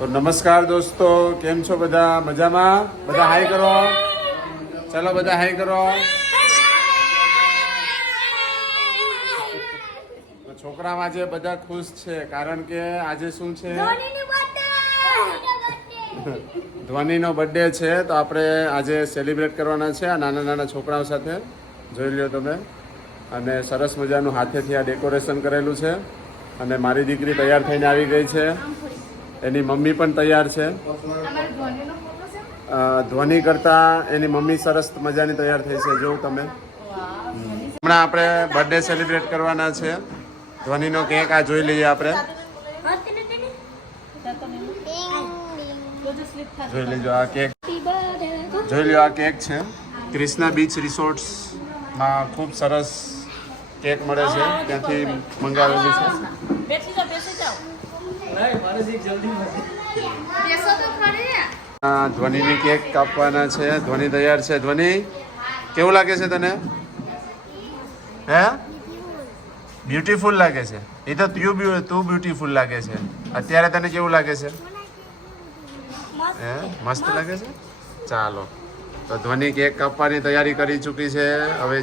તો નમસ્કાર દોસ્તો, કેમ છો બધા? મજામાં? બધા હાઈ કરો. ચાલો બધા હાઈ કરો. તો છોકરામાં આજે બધા ખુશ છે કારણ કે આજે શું છે? ધ્વનિનો બર્થડે છે. તો આપણે આજે સેલિબ્રેટ કરવાના છે આ નાના નાના છોકરાઓ સાથે. જોઈ લ્યો તમે. અને સરસ મજાનું હાથેથી આ ડેકોરેશન કરેલું છે. અને મારી દીકરી તૈયાર થઈને આવી ગઈ છે. એની મમ્મી પણ તૈયાર છે. ધ્વનિ કરતા એની મમ્મી સરસ મજાની તૈયાર થઈ છે. જોઉં તમે. હમણાં આપણે બર્થડે સેલિબ્રેટ કરવાના છે. ધ્વનિનો કેક આ જોઈ લઈએ આપણે. જોઈ લેજો આ કેક. જોઈ લો આ કેક છે. ક્રિષ્ના બીચ રિસોર્ટ્સમાં ખૂબ સરસ કેક મળે છે. ત્યાંથી મંગાવેલી છે. ધ્વનિની કેક કાપવાના છે. ધ્વનિ તૈયાર છે. ધ્વનિ કેવું લાગે છે તને? હે, બ્યુટીફુલ લાગે છે. એ તો તું બ્યુટીફુલ લાગે છે. અત્યારે તને કેવું લાગે છે? હે, મસ્ત લાગે છે. ચાલો, તો ધ્વનિ કેક કાપવાની તૈયારી કરી ચૂકી છે. હવે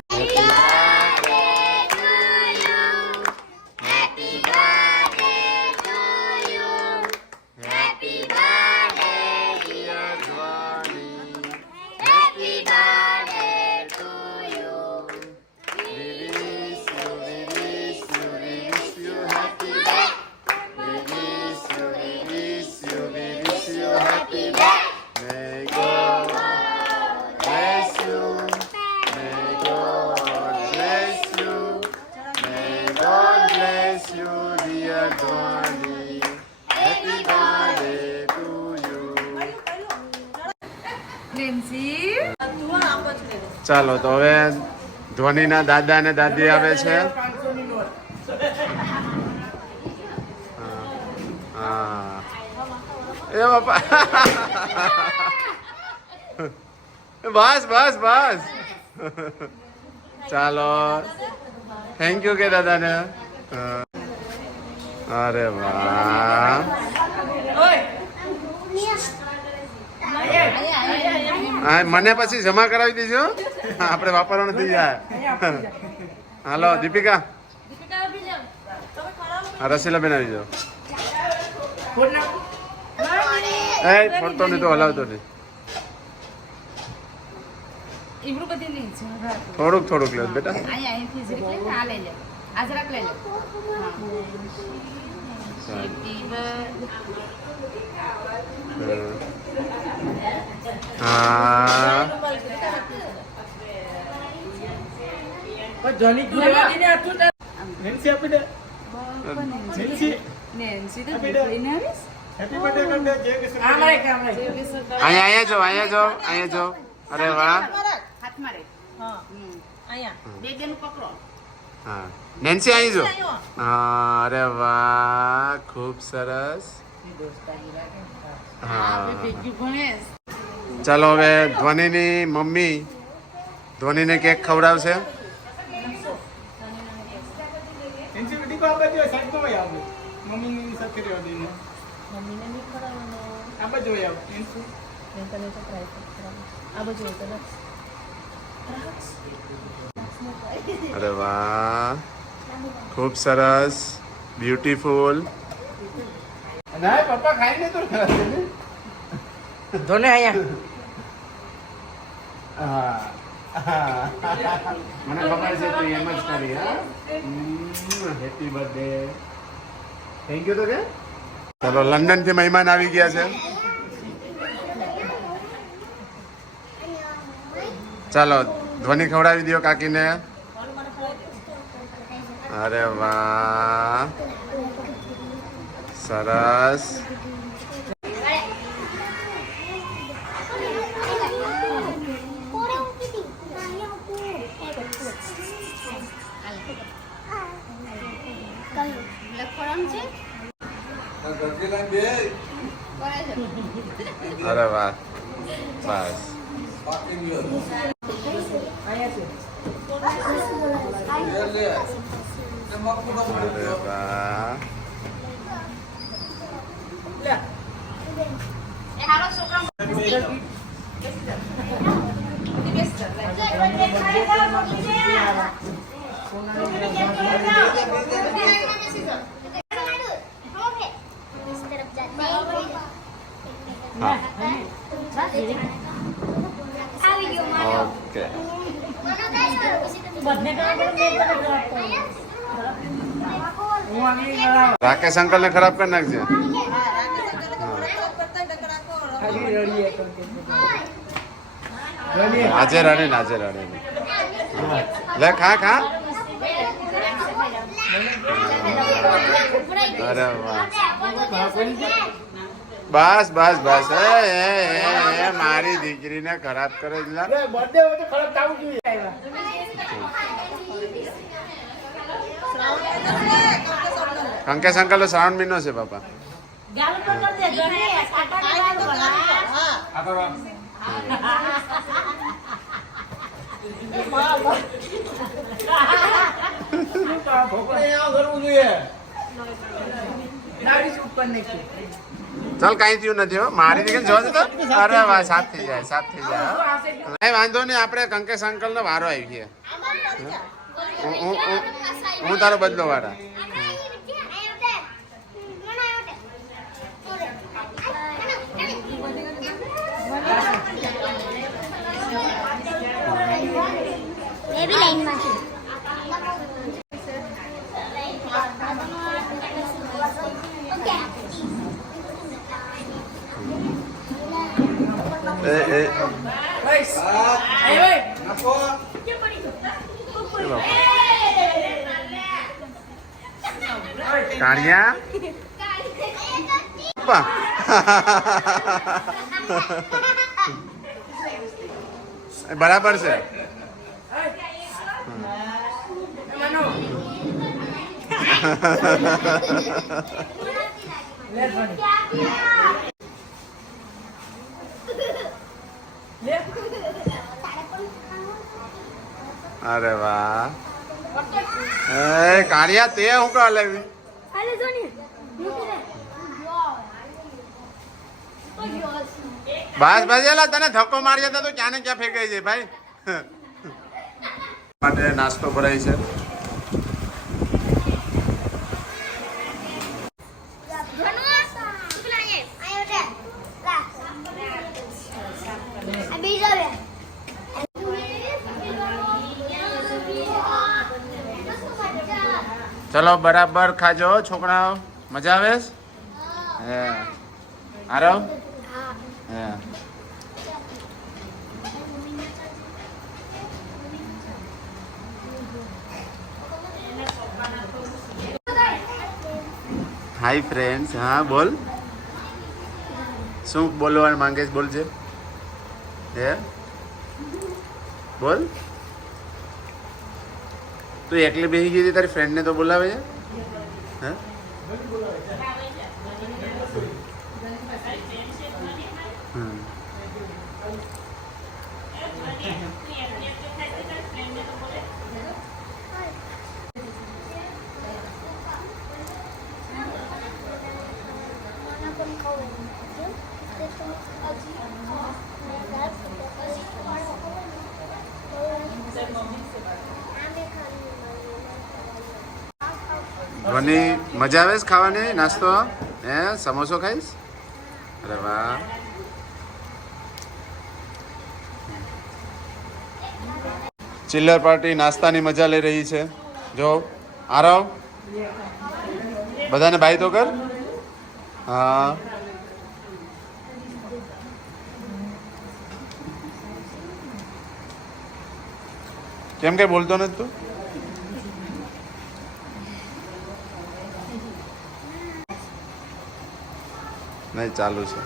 ચાલો, તો હવે ધ્વનિના દાદા અને દાદી આવે છે. હા, એ બાપા. બસ બસ બસ. ચાલો, થેન્ક યુ કે દાદાને. અરે વાહ. હા, મને પછી જમા કરાવી દેજો. આપણે વાપરવાનું થઈ જાય. હાલો દીપિકા. હા, રસીલા બેન આવી જાઓ. એ ફોટો નહીં તો હલાવતો નહીં. થોડુંક થોડુંક લે બેટા. હા, અહીંયા જો, અહીંયા જો, અહીંયા જો. અરે વાહ. હા, નેન્સી અહીં જો. હા, અરે વાહ, ખૂબ સરસ. હા, ચાલો હવે ધ્વનિની મમ્મી ધ્વનિને કેક ખવડાવશે. અરે વાહ, ખૂબ સરસ, બ્યુટીફુલ. ના પપ્પા ખાઈ લે તો ધોને અહીંયા. મને ખબર છે તું એમ જ કરી. હા, હેપી બર્થડે. Thank you. તો કે ચાલો, લંડન થી મહેમાન આવી ગયા છે. ચાલો, ધ્વનિ ખવડાવી દો કાકીને. અરે વાહ, સરસ. અરે વાહ, બસ. અરે વાહ. હા ઓકે રાકેશ અંકલ ને ખરાબ કરી નાખજે આજે રાણી આજે રાણી લે ખા ખા અરે વાહ બસ બસ બસ એ મારી દીકરીને ખરાબ કરે જ લા બર્થડે હોય તો ખરાબ થવું જોઈએ કંકેશ અંકલ નો શ્રાવણ મહિનો છે બાપા ચાલ કઈ થયું નથી હો મારી દીકરી જોજે તો અરે વાહ સાફ થઈ જાય કઈ વાંધો નહીં આપણે કંકેશ અંકલ નો વારો આવી ગયા હું તારો બદલો વાળા કાળિયા બરાબર છે અરે વાહ એ કાળિયા તે હું કા લેવી બસ બસ એલા તને ધક્કો મારી જતા તો ક્યાં ને ક્યાં ફેંકાઈ જાય ભાઈ માટે નાસ્તો ભરાય છે ચલો બરાબર ખાજો છોકરાઓ મજા આવે હે આરવ હે હાય ફ્રેન્ડ્સ હા બોલ શું બોલવા માંગે છે બોલજે હે બોલ તું એકલી બેસી ગઈ હતી તારી ફ્રેન્ડને તો બોલાવે છે હે ધ્વનિ મજા આવે છે ખાવાની નાસ્તો હે સમોસો ખાઈશ અરે વાહ ચિલ્લર પાર્ટી નાસ્તાની મજા લઈ રહી છે જો આરવ બધાને બાય તો કર હા કેમ કઈ બોલતો નથી તું નહીં ચાલુ છે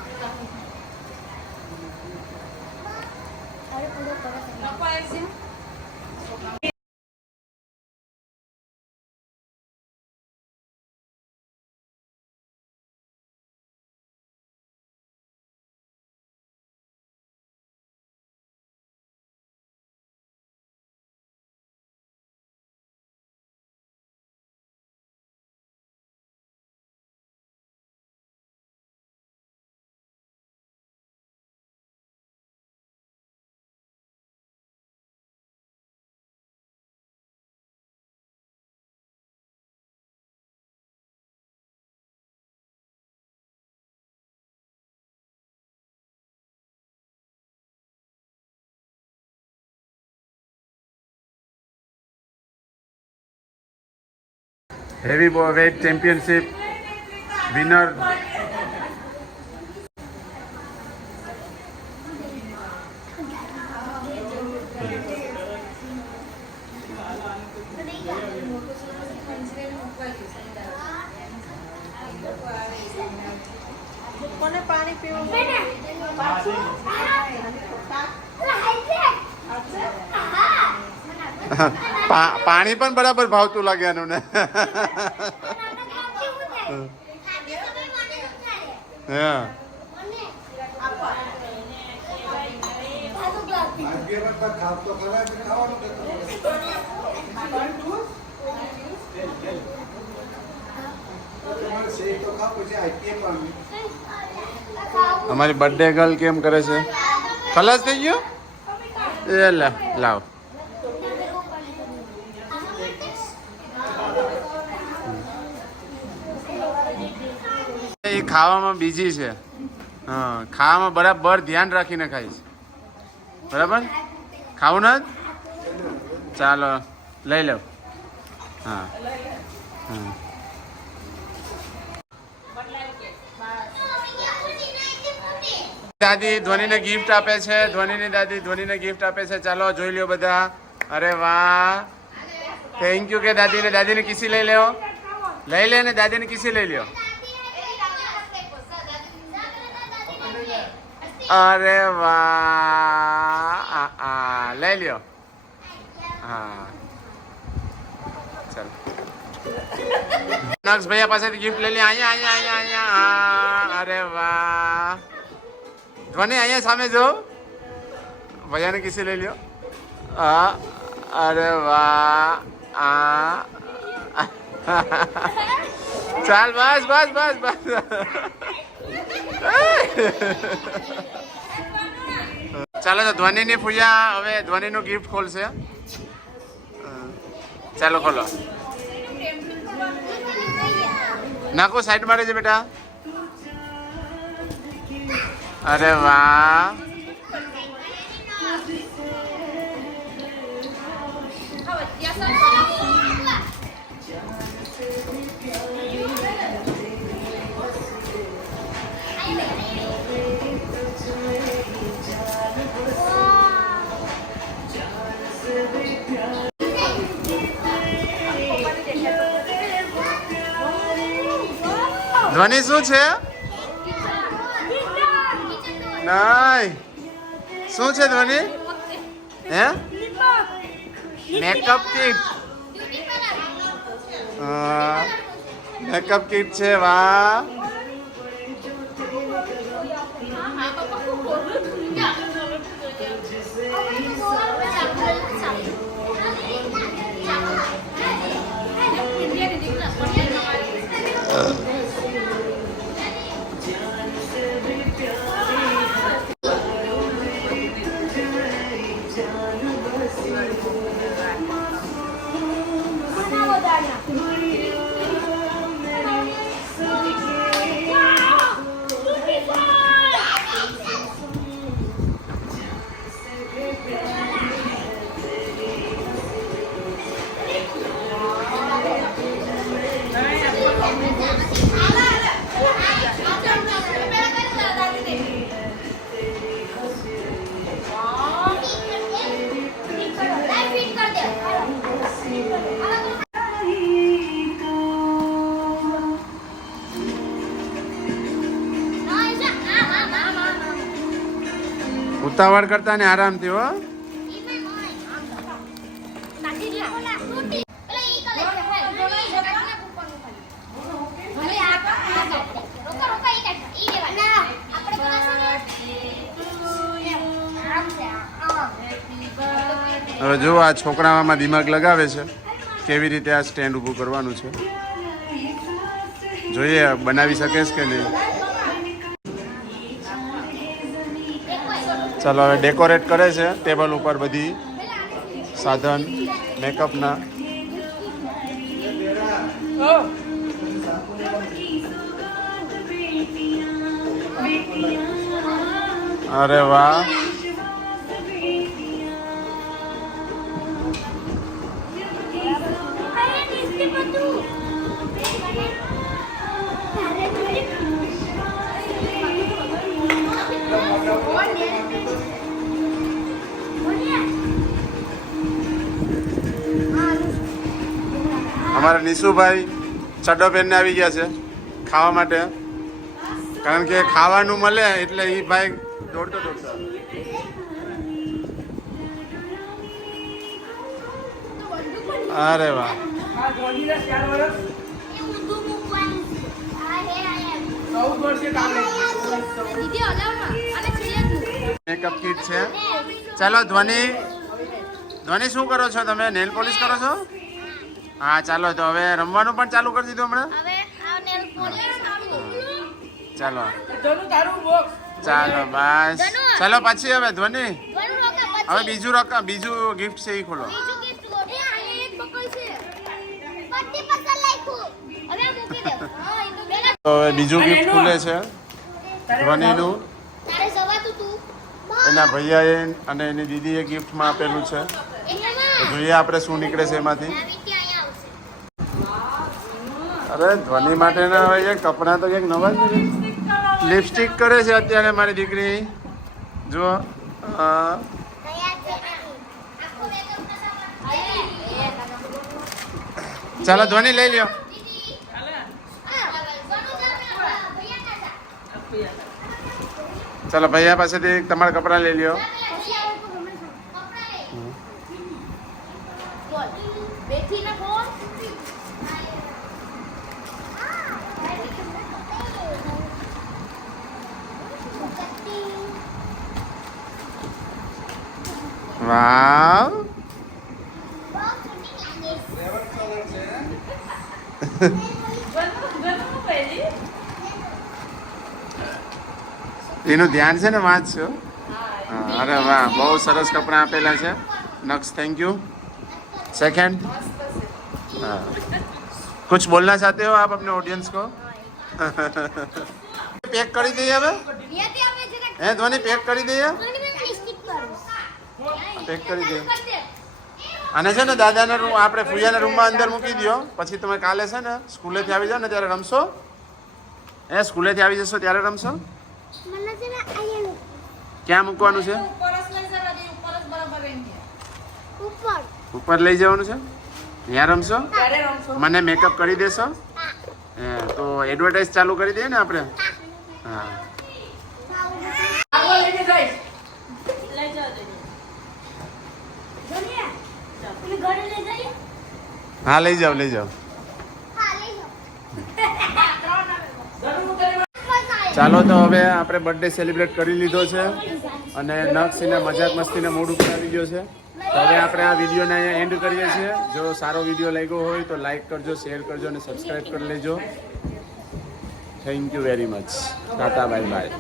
હેવી વેઇટ ચેમ્પિયનશિપ વિનર કોને પાણી પીવું પાણી પણ બરાબર ભાવતું લાગે આનું ને હા અમારી બર્થડે ગર્લ કેમ કરે છે ખલાસ થઈ ગયો એ લાવ એ ખાવામાં બીજી છે હા ખાવામાં બરાબર ધ્યાન રાખીને ખાઈશ બરાબર ખાવું ને ચાલો લઈ લો હા હા દાદી ધ્વનીને ગિફ્ટ આપે છે ધ્વનીની દાદી ધ્વનીને ગિફ્ટ આપે છે ચાલો જોઈ લ્યો બધા અરે વાહ થેન્ક યુ કે દાદીને કિસી લઈ લ્યો લઈ લે ને દાદીને કિસી લઈ લ્યો અરે વાહ લઈ લ્યો હા ચાલો નક્ષ ભૈયા પાસેથી ગિફ્ટ લઈ લે અહીંયા હા અરે વાહ ધ્વની અહીંયા સામે જો ભૈયાને કિસી લઈ લ્યો અરે વાહ ચાલ બસ બસ બસ બસ ચાલો તો ધ્વનિની પૂજા હવે ધ્વનિનું ગિફ્ટ ખોલશે ચાલો ખોલો નાખો સાઈડ મારે છે બેટા અરે વાહ ધ્વનિ શું છે નહીં શું છે ધ્વનિ હે મેકઅપ કિટ મેકઅપ કિટ છે વાહ ઉતાવળ કરતા ને આરામથી હો હવે જો આ છોકરામાં દિમાગ લગાવે છે કેવી રીતે આ સ્ટેન્ડ ઊભું કરવાનું છે જોઈએ બનાવી શકે છે કે નહીં ચાલો હવે ડેકોરેટ કરે છે ટેબલ ઉપર બધી સાધન મેકઅપના અરે વાહ અમારા નિશુભાઈ ચડ્ડો પહેરીને આવી ગયા છે ખાવા માટે, કારણ કે ખાવાનું મળે એટલે એ ભાઈ દોડતો દોડતો આવે. અરે વાહ, આ ધોનીના 4 વર્ષ 14 વર્ષે કામ મેકઅપ કિટ છે. ચાલો ધ્વનિ, ધ્વનિ શું કરો છો તમે? નેલ પોલિશ કરો છો? હા ચાલો, તો હવે રમવાનું પણ ચાલુ કરી દીધું હમણાં. ચાલો ધોનું તારું બોક્સ ચાલો બસ, ચાલો પછી હવે ધ્વનિ, હવે બીજું ગિફ્ટ છે એ ખોલો. તો હવે બીજું ગિફ્ટ ખુલે છે ધ્વનિનું. એના ભૈયાએ અને એની દીદીએ ગિફ્ટમાં આપેલું છે. તો જોઈએ આપણે શું નીકળે છે એમાંથી. અરે ધ્વનિ માટેના હવે એ કપડાં તો કંઈક નવા જ લિપસ્ટિક કરે છે અત્યારે મારી દીકરી. જો ચાલો ધ્વનિ લઈ લ્યો. ચાલો ભૈયા પાસેથી તમારા કપડાં લઈ લ્યો. વાવ, એનું ધ્યાન છે ને વાંચશો. હા, અરે વાહ, બહુ સરસ કપડાં આપેલા છે. નક્સ, થેન્ક યુ. सेकंड हाँ, कुछ बोलना चाहते हो आप अपने ऑडियंस को? પેક કરી દઈએ હવે. હે ધ્વનિ, પેક કરી દઈએ. પેક કરી દઈએ. અને છે ને દાદાના રૂમ, આપણે ફુયાના રૂમમાં અંદર મૂકી દો. પછી તમે કાલે છે ને સ્કૂલેથી આવી જાઓ ને ત્યારે રમશો. સ્કૂલેથી આવી જશો ત્યારે રમશો. ક્યાં મૂકવાનું છે? ઉપર લઈ જવાનું છે. ત્યાં રમશો. મને મેકઅપ કરી દેશો. તો એડવર્ટાઇઝ ચાલુ કરી દઈએ ને આપણે. હા હા, લઈ જાઓ લઈ જાઓ. ચાલો, તો હવે આપણે બર્થડે સેલિબ્રેટ કરી લીધો છે અને નક્ષીને મજાક મસ્તીને મૂડ ઉપર આવી ગયો છે. તો હવે આપણે આ વિડીયોને અહીંયા એન્ડ કરીએ છીએ. જો સારો વિડીયો લાગ્યો હોય તો લાઈક કરજો, શેર કરજો અને સબસ્ક્રાઈબ કરી લેજો. Thank you very much. Tata, bye bye.